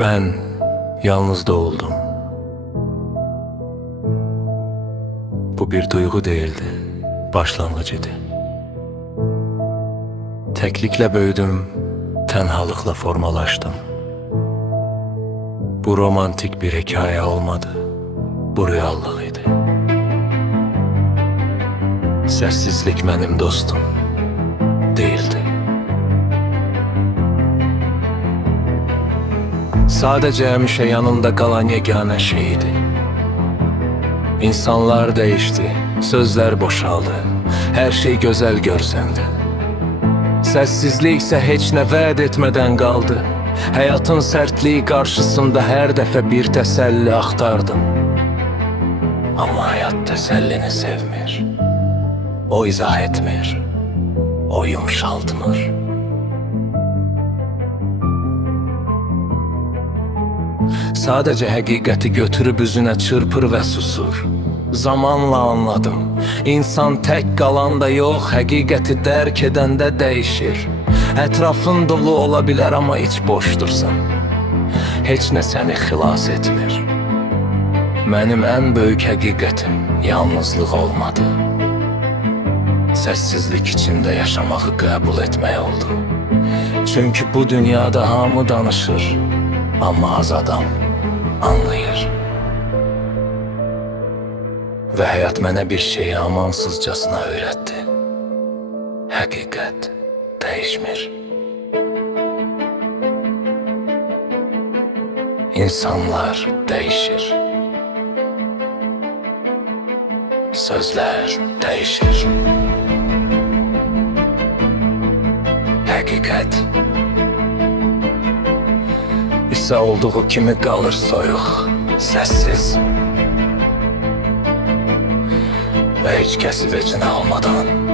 Ben yalnız doğuldum. Bu bir duygu değildi, başlangıç idi. Teklikle büyüdüm, tenhalıkla formalaştım. Bu romantik bir hikaye olmadı, bu rüyalığıydı. Sessizlik benim dostum değildi. Sadece həmişə yanında kalan yegane şeydi. İnsanlar değişti, sözler boşaldı, her şey güzel görsəndi. Sessizlik ise heç nə vəd etmədən qaldı. Hayatın sertliği karşısında her defa bir teselli axtardım. Ama hayat tesellini sevmir. O izah etmir. O yumşaltmır. Sadece hakikati götürüp üzüne çırpır ve susur. Zamanla anladım. İnsan tek kalanda yok, hakikati derk edende değişir. Etrafın dolu olabilir ama iç boşdursan. Heç ne seni xilas etmir. Benim en büyük hakikatim yalnızlık olmadı. Sessizlik içinde yaşamayı kabul etmək oldu. Çünkü bu dünyada hamı danışır, ama az adam anlayır. Ve hayat mənə bir şeyi amansızcasına öğretti. Hakikat değişmir. İnsanlar değişir. Sözler değişir. Hakikat ise olduğu kimi kalır soyuq, sessiz ve hiç kəsi vecinə almadan.